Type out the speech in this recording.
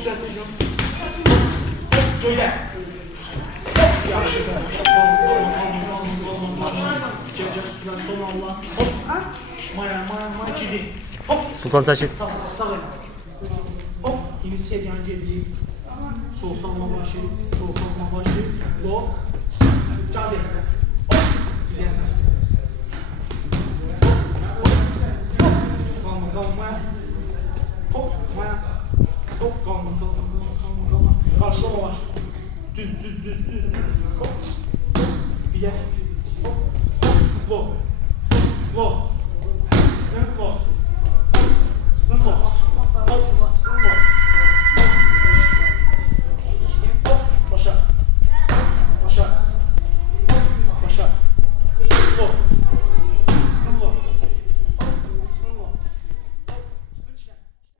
süratli hücum. Göydə. Yaxşı. Gel sürat son Allah. Hop. Maya ciddi. Hop. Sultan çəkil. Sağ el. Hop. İnisiye yan geliyor. Sol salma başı. Sol salma başı. Lo. Cadi. Hop. Gidelim. Kalma Maya. Hop Maya. Hop kalma. Karşılama var. Düz. Hop. Bir yer. Hop. Lo. Lo. Lo. Lo.